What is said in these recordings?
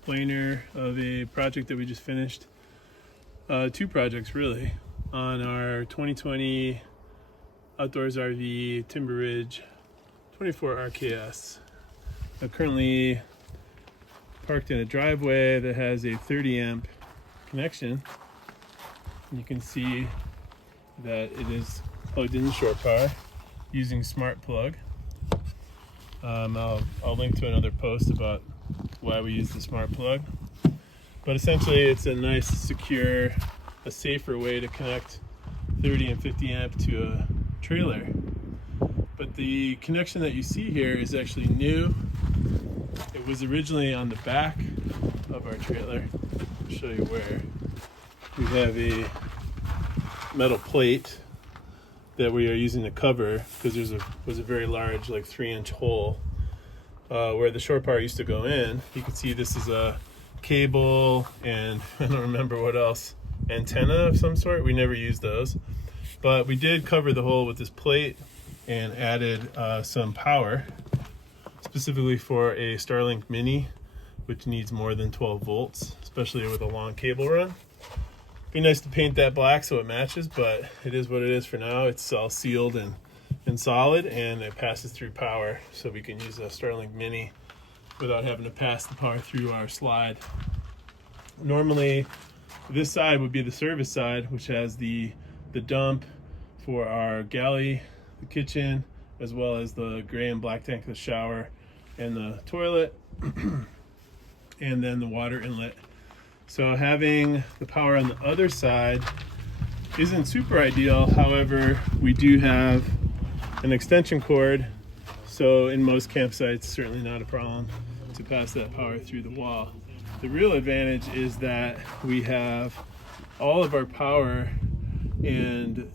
explainer of a project that we just finished. Two projects really, on our 2020 Outdoors RV Timber Ridge 24 RKS. I'm currently parked in a driveway that has a 30 amp connection. You can see that it is plugged in the shore power using smart plug. I'll link to another post about why we use the smart plug, but essentially it's a nice, secure, a safer way to connect 30 and 50 amp to a trailer. But the connection that you see here is actually new. It was originally on the back of our trailer. I'll show you where. We have a metal plate that we are using to cover because was a very large, like 3-inch hole where the shore power used to go in. You can see this is a cable and I don't remember what else, antenna of some sort. We never used those, but we did cover the hole with this plate and added some power specifically for a Starlink Mini, which needs more than 12 volts, especially with a long cable run. Be nice to paint that black so it matches, but it is what it is for now. It's all sealed and solid, and it passes through power, so we can use a Starlink Mini without having to pass the power through our slide. Normally, this side would be the service side, which has the dump for our galley, the kitchen, as well as the gray and black tank, the shower, and the toilet, and then the water inlet. So having the power on the other side isn't super ideal. However, we do have an extension cord, so in most campsites, certainly not a problem to pass that power through the wall. The real advantage is that we have all of our power and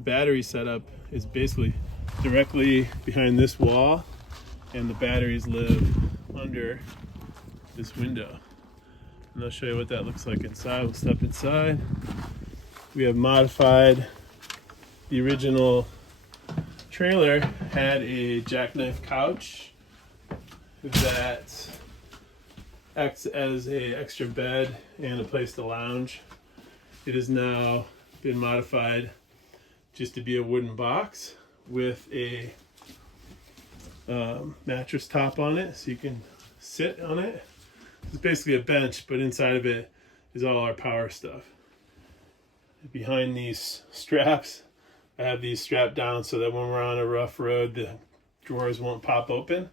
battery setup is basically directly behind this wall, and the batteries live under this window. And I'll show you what that looks like inside. We'll step inside. We have modified the original trailer, had a jackknife couch that acts as a extra bed and a place to lounge. It has now been modified just to be a wooden box with a mattress top on it, so you can sit on it. It's basically a bench, but inside of it is all our power stuff. Behind these straps, I have these strapped down so that when we're on a rough road, the drawers won't pop open.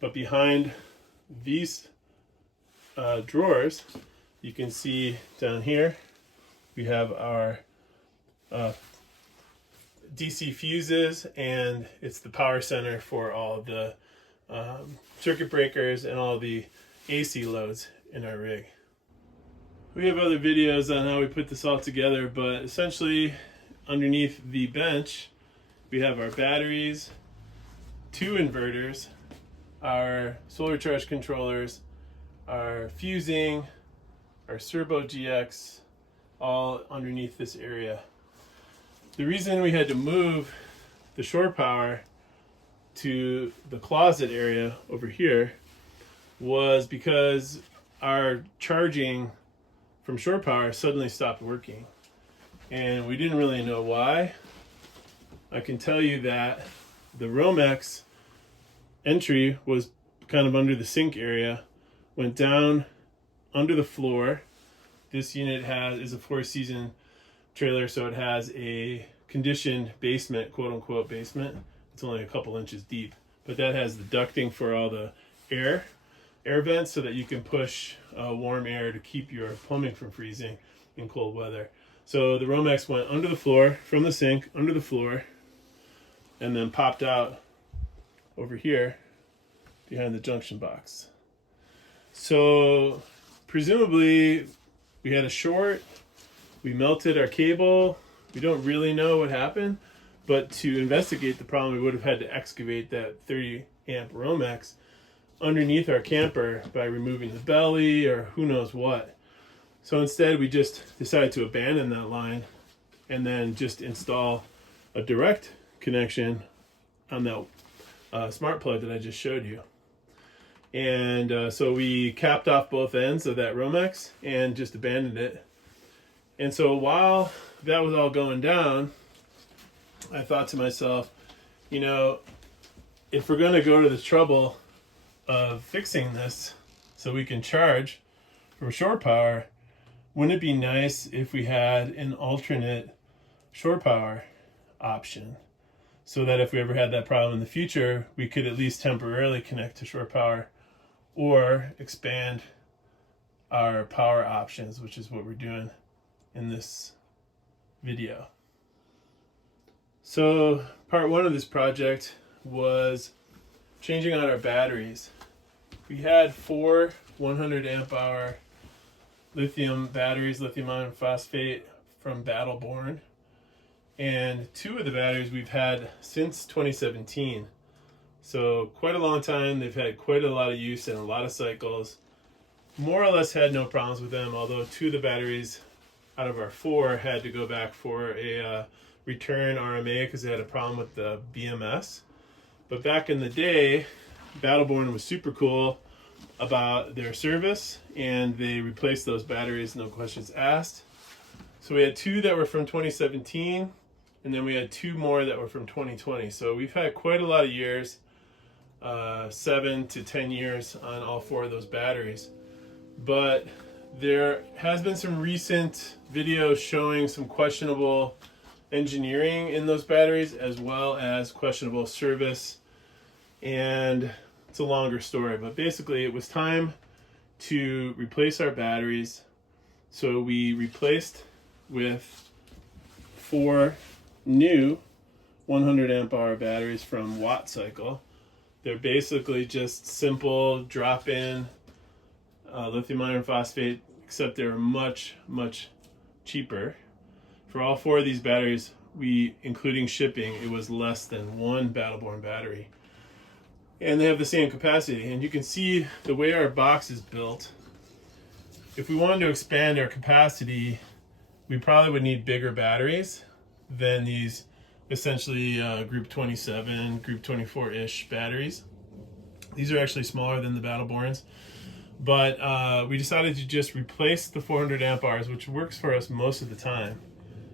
But behind these drawers, you can see down here, we have our DC fuses, and it's the power center for all of the circuit breakers and all the AC loads in our rig. We have other videos on how we put this all together, but essentially underneath the bench we have our batteries, 2 inverters, our solar charge controllers, our fusing, our Servo GX, all underneath this area. The reason we had to move the shore power to the closet area over here was because our charging from shore power suddenly stopped working, and we didn't really know why. I can tell you that the Romex entry was kind of under the sink area, went down under the floor. This unit is a 4-season trailer, so it has a conditioned basement, quote unquote basement. It's only a couple inches deep, but that has the ducting for all the air vents so that you can push warm air to keep your plumbing from freezing in cold weather. So the Romex went under the floor, from the sink, under the floor, and then popped out over here behind the junction box. So presumably we had a short, we melted our cable. We don't really know what happened, but to investigate the problem, we would have had to excavate that 30 amp Romex underneath our camper by removing the belly or who knows what. So instead we just decided to abandon that line and then just install a direct connection on that smart plug that I just showed you. And so we capped off both ends of that Romex and just abandoned it. And so while that was all going down, I thought to myself, you know, if we're going to go to the trouble of fixing this so we can charge for shore power, wouldn't it be nice if we had an alternate shore power option, so that if we ever had that problem in the future, we could at least temporarily connect to shore power or expand our power options, which is what we're doing in this video. So part one of this project was changing out our batteries. We had 4 100 amp hour lithium batteries, lithium iron phosphate from Battleborn. And 2 of the batteries we've had since 2017. So quite a long time. They've had quite a lot of use and a lot of cycles. More or less had no problems with them, although 2 of the batteries out of our 4 had to go back for a return RMA because they had a problem with the BMS. But back in the day, Battleborn was super cool about their service, and they replaced those batteries, no questions asked. So we had 2 that were from 2017, and then we had 2 more that were from 2020. So we've had quite a lot of years, 7 to 10 years on all 4 of those batteries. But there has been some recent videos showing some questionable engineering in those batteries, as well as questionable service, and it's a longer story. But basically it was time to replace our batteries. So we replaced with 4 new 100 amp hour batteries from Watt Cycle. They're basically just simple drop-in lithium iron phosphate, except they're much cheaper. For all 4 of these batteries, including shipping, it was less than 1 Battleborn battery. And they have the same capacity. And you can see the way our box is built. If we wanted to expand our capacity, we probably would need bigger batteries than these essentially group 27, group 24-ish batteries. These are actually smaller than the Battleborns. But we decided to just replace the 400 amp hours, which works for us most of the time.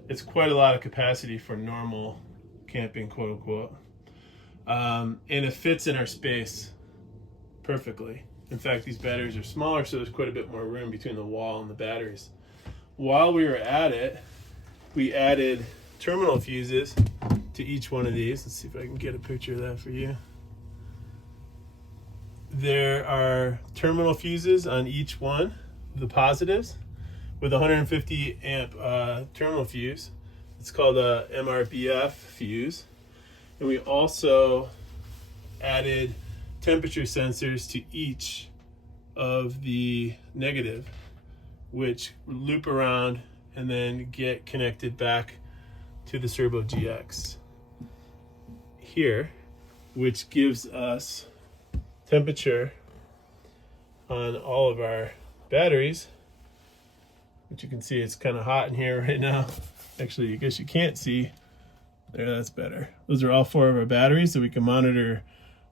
It's quite a lot of capacity for normal camping, quote unquote. And it fits in our space perfectly. In fact, these batteries are smaller, so there's quite a bit more room between the wall and the batteries. While we were at it, we added terminal fuses to each one of these. Let's see if I can get a picture of that for you. There are terminal fuses on each one, the positives, with 150 amp terminal fuse. It's called a MRBF fuse. And we also added temperature sensors to each of the negative, which loop around and then get connected back to the Servo GX here, which gives us temperature on all of our batteries, which you can see it's kind of hot in here right now. Actually, I guess you can't see. There, that's better. Those are all 4 of our batteries that we can monitor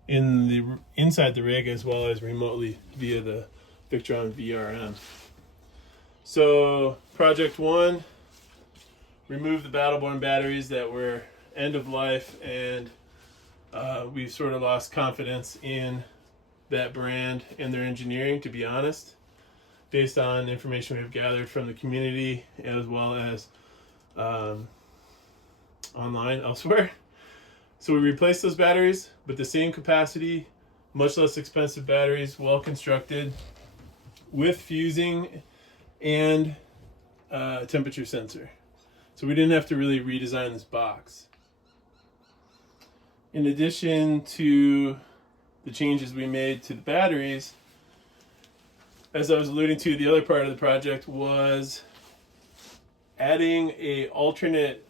inside the rig, as well as remotely via the Victron VRM. So project 1, remove the Battleborn batteries that were end of life, and we've sort of lost confidence in that brand and their engineering, to be honest, based on information we've gathered from the community as well as online elsewhere. So we replaced those batteries with the same capacity, much less expensive batteries, well constructed, with fusing and temperature sensor. So we didn't have to really redesign this box. In addition to the changes we made to the batteries, as I was alluding to, the other part of the project was adding a alternate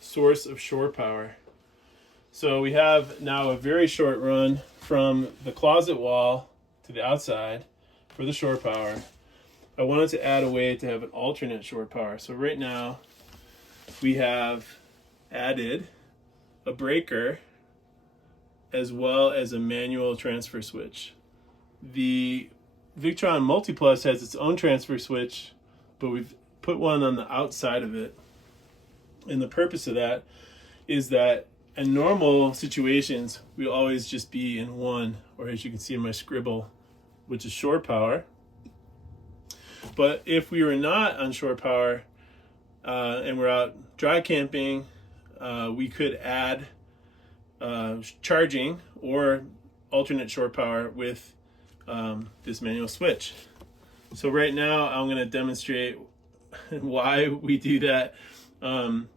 source of shore power. So we have now a very short run from the closet wall to the outside for the shore power. I wanted to add a way to have an alternate shore power. So right now we have added a breaker as well as a manual transfer switch. The Victron Multiplus has its own transfer switch, but we've put one on the outside of it. And the purpose of that is that in normal situations, we'll always just be in one, or as you can see in my scribble, which is shore power. But if we were not on shore power and we're out dry camping, we could add charging or alternate shore power with this manual switch. So right now I'm going to demonstrate why we do that.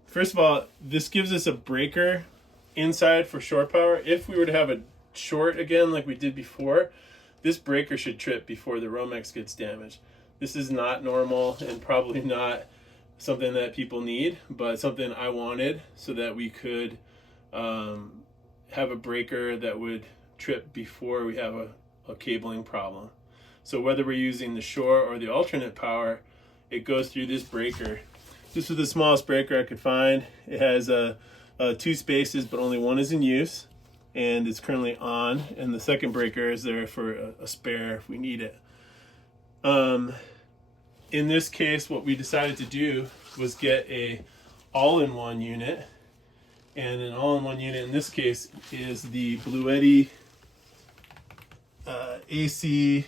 First of all, this gives us a breaker inside for shore power. If we were to have a short again like we did before, this breaker should trip before the Romex gets damaged. This is not normal and probably not something that people need, but something I wanted so that we could have a breaker that would trip before we have a cabling problem. So whether we're using the shore or the alternate power, it goes through this breaker. This is the smallest breaker I could find. It has 2 spaces, but only one is in use, and it's currently on, and the second breaker is there for a spare if we need it. In this case, what we decided to do was get a all-in-one unit, and an all-in-one unit in this case is the Bluetti AC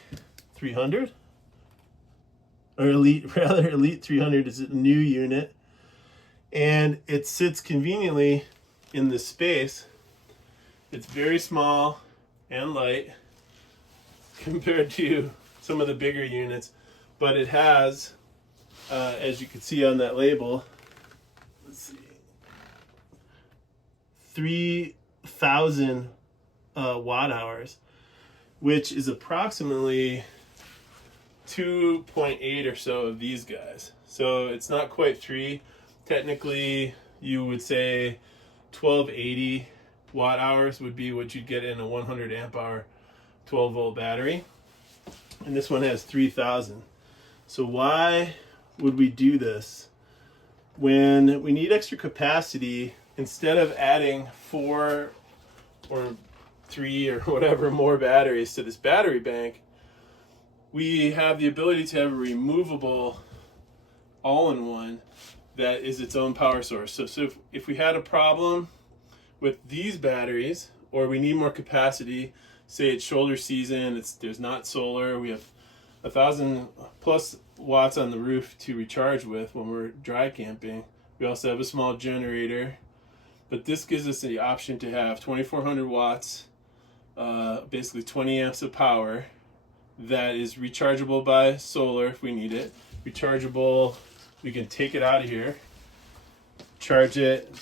300, or Elite, rather. Elite 300 is a new unit, and it sits conveniently in this space. It's very small and light compared to some of the bigger units, but it has, as you can see on that label, let's see, 3,000 watt hours, which is approximately 2.8 or so of these guys. So it's not quite 3. Technically, you would say 1280 watt hours would be what you'd get in a 100 amp hour 12 volt battery. And this one has 3,000. So why would we do this? When we need extra capacity, instead of adding 4 or 3 or whatever more batteries to this battery bank, we have the ability to have a removable all-in-one that is its own power source. So if we had a problem with these batteries, or we need more capacity, say it's shoulder season, there's not solar, we have 1,000 plus watts on the roof to recharge with when we're dry camping. We also have a small generator, but this gives us the option to have 2,400 watts, basically 20 amps of power, that is rechargeable by solar if we need it. Rechargeable, we can take it out of here, charge it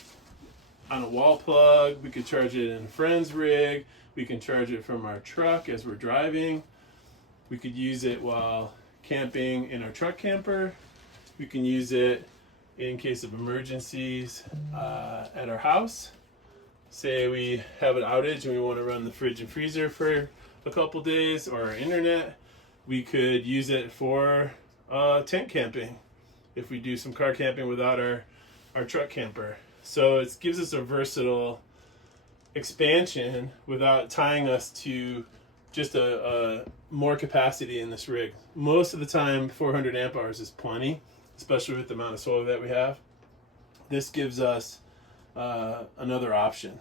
on a wall plug, we could charge it in a friend's rig, we can charge it from our truck as we're driving, we could use it while camping in our truck camper, we can use it in case of emergencies at our house. Say we have an outage and we want to run the fridge and freezer for a couple days, or our internet, we could use it for tent camping if we do some car camping without our truck camper. So it gives us a versatile expansion without tying us to just a more capacity in this rig. Most of the time 400 amp hours is plenty, especially with the amount of solar that we have. This gives us another option.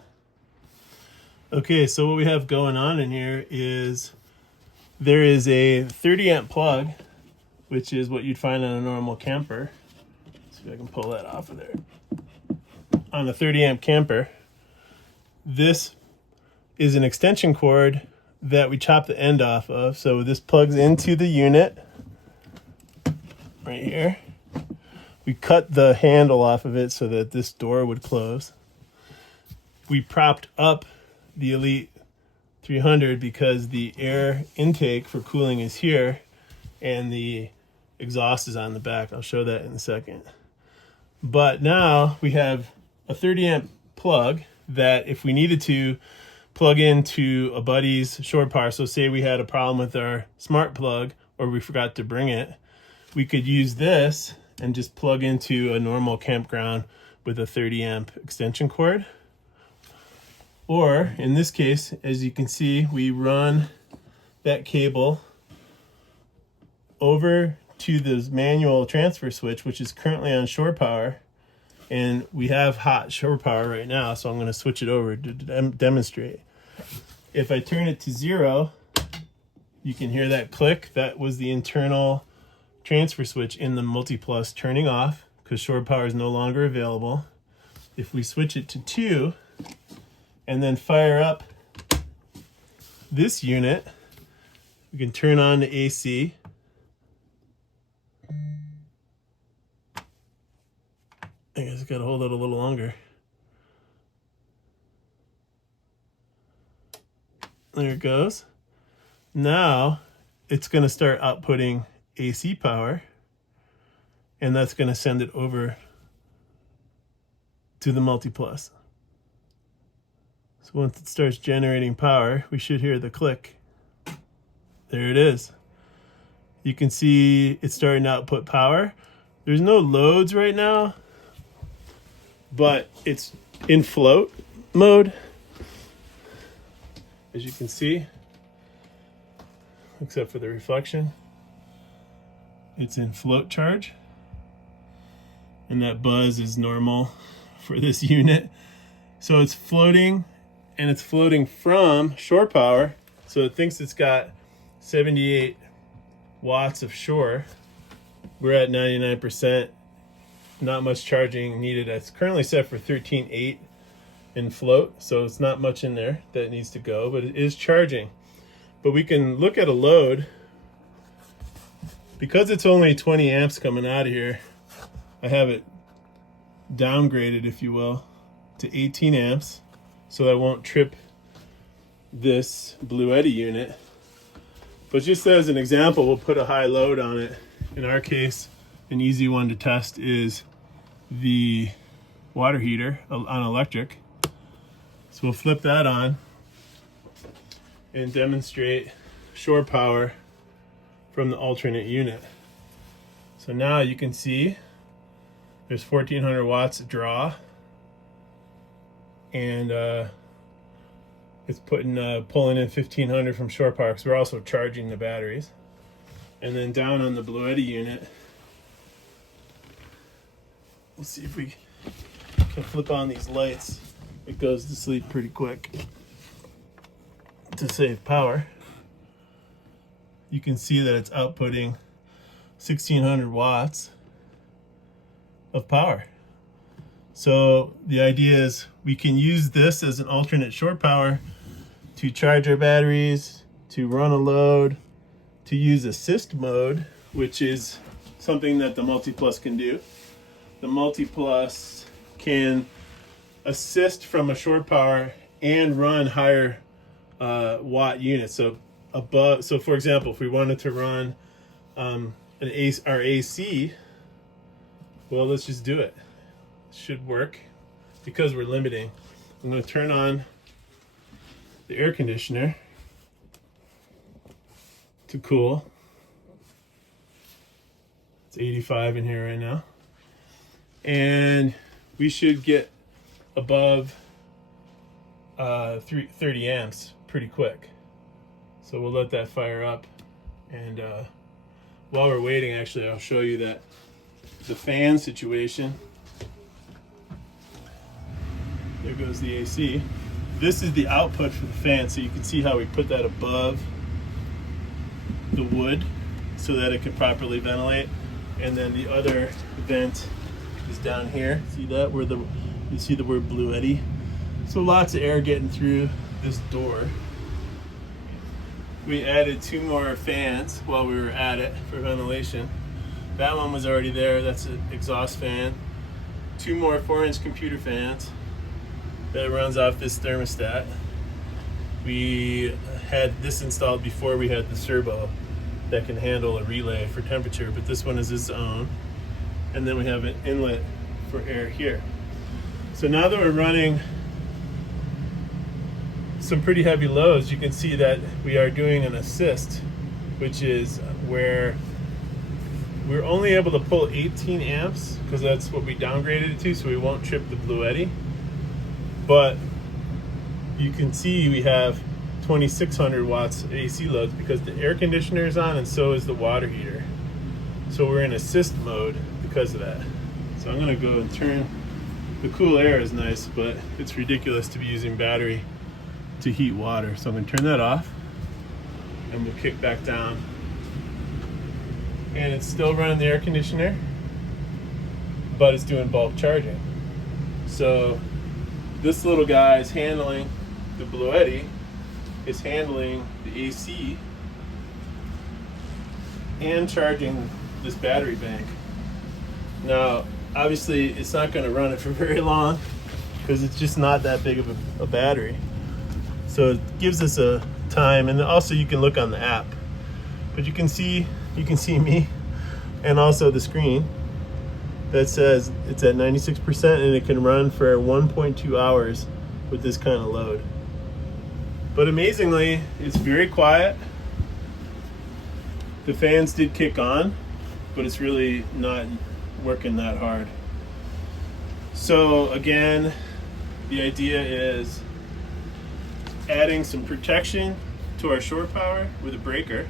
Okay, so what we have going on in here is there is a 30 amp plug, which is what you'd find on a normal camper. See if I can pull that off of there. On a 30 amp camper, this is an extension cord that we chop the end off of. So this plugs into the unit right here. We cut the handle off of it so that this door would close. We propped up the Elite 300 because the air intake for cooling is here and the exhaust is on the back. I'll show that in a second. But now we have a 30 amp plug that if we needed to plug into a buddy's shore power, so say we had a problem with our smart plug or we forgot to bring it, we could use this and just plug into a normal campground with a 30 amp extension cord. Or in this case, as you can see, we run that cable over to the manual transfer switch, which is currently on shore power, and we have hot shore power right now, so I'm going to switch it over to demonstrate. If I turn it to 0, you can hear that click. That was the internal transfer switch in the Multiplus turning off because shore power is no longer available. If we switch it to 2 and then fire up this unit, we can turn on the AC. I guess I gotta hold it a little longer. There it goes. Now it's gonna start outputting AC power, and that's gonna send it over to the Multiplus. So once it starts generating power, we should hear the click. There it is. You can see it's starting to output power. There's no loads right now, but it's in float mode, as you can see, except for the reflection. It's in float charge, and that buzz is normal for this unit. So it's floating, and it's floating from shore power, so it thinks it's got 78 watts of shore. We're at 99%, not much charging needed. It's currently set for 13.8 in float, so it's not much in there that needs to go, but it is charging. But we can look at a load. Because it's only 20 amps coming out of here, I have it downgraded, if you will, to 18 amps, so that I won't trip this Bluetti unit. But just as an example, we'll put a high load on it. In our case, an easy one to test is the water heater on electric. So we'll flip that on and demonstrate shore power from the alternate unit. So now you can see there's 1400 watts draw, and it's pulling in 1500 from shore power because we're also charging the batteries. And then down on the Bluetti unit, we'll see if we can flip on these lights. It goes to sleep pretty quick to save power. You can see that it's outputting 1600 watts of power. So the idea is we can use this as an alternate shore power to charge our batteries, to run a load, to use assist mode, which is something that the Multiplus can do. The Multiplus can assist from a shore power and run higher watt units. So above, so for example, if we wanted to run our AC, well, let's just do it. It should work because we're limiting. I'm going to turn on the air conditioner to cool. It's 85 in here right now, and we should get above 30 amps pretty quick. So we'll let that fire up, and while we're waiting, actually, I'll show you that the fan situation. There goes the AC. This is the output for the fan, so you can see how we put that above the wood so that it can properly ventilate. And then the other vent is down here. See that? Where you see the word Bluetti. So lots of air getting through this door. We added 2 more fans while we were at it for ventilation. That one was already there. That's an exhaust fan. 2 more 4-inch computer fans that runs off this thermostat. We had this installed before we had the servo that can handle a relay for temperature, but this one is its own. And then we have an inlet for air here. So now that we're running some pretty heavy loads, you can see that we are doing an assist, which is where we're only able to pull 18 amps because that's what we downgraded it to, so we won't trip the Bluetti. But you can see we have 2600 watts AC loads because the air conditioner is on and so is the water heater. So we're in assist mode because of that. So I'm gonna go and turn, the cool air is nice, but it's ridiculous to be using battery to heat water. So I'm gonna turn that off and we'll kick back down. And it's still running the air conditioner, but it's doing bulk charging. So this little guy is handling, the Bluetti is handling the AC and charging this battery bank. Now, obviously it's not gonna run it for very long because it's just not that big of a battery. So it gives us a time, and also you can look on the app, but you can see me and also the screen that says it's at 96% and it can run for 1.2 hours with this kind of load. But amazingly, it's very quiet. The fans did kick on, but it's really not working that hard. So again, the idea is adding some protection to our shore power with a breaker.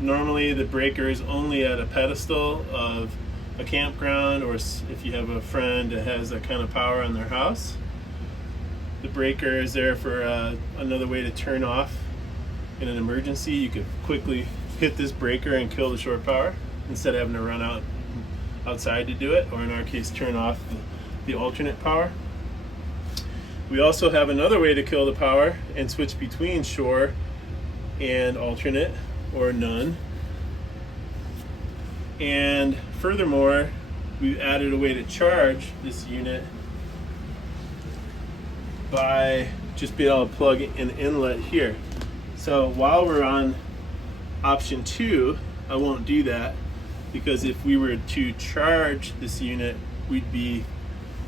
Normally the breaker is only at a pedestal of a campground, or if you have a friend that has that kind of power on their house. The breaker is there for another way to turn off in an emergency. You could quickly hit this breaker and kill the shore power instead of having to run outside to do it, or in our case turn off the alternate power. We also have another way to kill the power and switch between shore and alternate or none. And furthermore, we've added a way to charge this unit by just being able to plug an inlet here. So while we're on option 2, I won't do that, because if we were to charge this unit, we'd be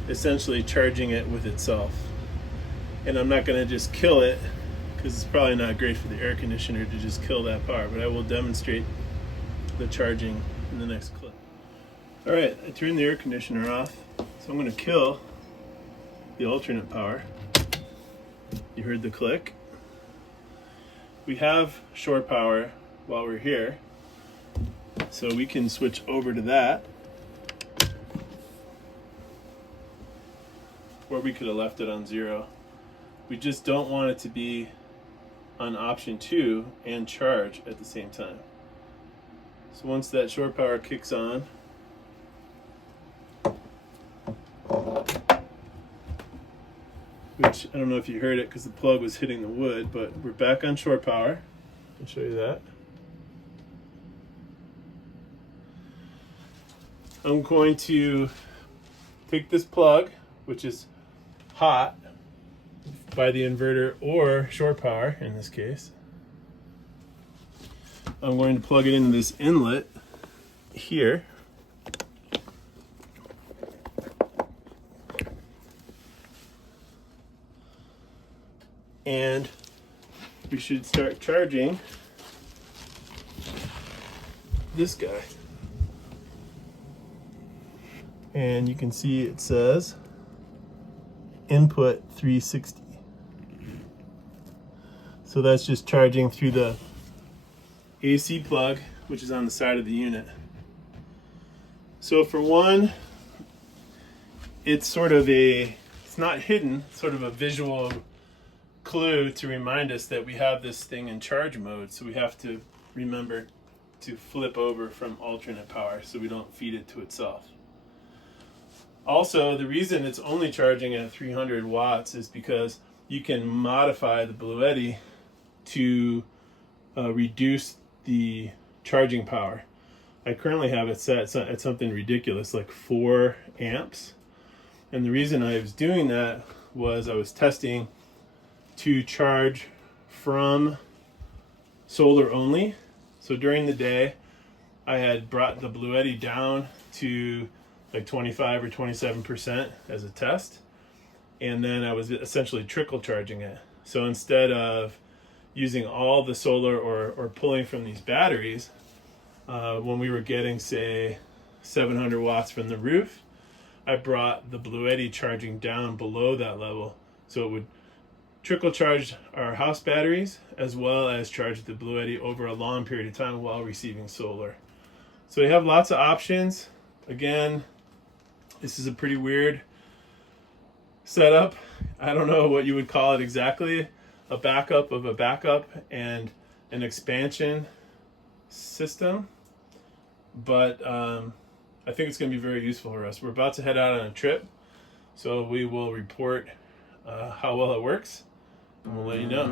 essentially charging it with itself. And I'm not going to just kill it, because it's probably not great for the air conditioner to just kill that power, but I will demonstrate the charging in the next clip. All right, I turned the air conditioner off, so I'm going to kill the alternate power. You heard the click. We have shore power while we're here, so we can switch over to that, or we could have left it on 0. We just don't want it to be on option 2 and charge at the same time. So once that shore power kicks on, which I don't know if you heard it because the plug was hitting the wood, but we're back on shore power. I'll show you that. I'm going to take this plug, which is hot by the inverter or shore power in this case. I'm going to plug it into this inlet here. And we should start charging this guy. And you can see it says input 360. So that's just charging through the AC plug, which is on the side of the unit. So for one, it's sort of it's not hidden, sort of a visual clue to remind us that we have this thing in charge mode. So we have to remember to flip over from alternate power so we don't feed it to itself. Also, the reason it's only charging at 300 watts is because you can modify the Bluetti to reduce the charging power. I currently have it set at something ridiculous like 4 amps. And the reason I was doing that was I was testing to charge from solar only. So during the day, I had brought the Bluetti down to like 25 or 27% as a test. And then I was essentially trickle charging it. So instead of using all the solar or pulling from these batteries, when we were getting, say, 700 watts from the roof, I brought the Bluetti charging down below that level so it would trickle charge our house batteries as well as charge the Bluetti over a long period of time while receiving solar. So we have lots of options. Again, this is a pretty weird setup. I don't know what you would call it exactly. A backup of a backup and an expansion system. But I think it's going to be very useful for us. We're about to head out on a trip, so we will report how well it works, and we'll let you know.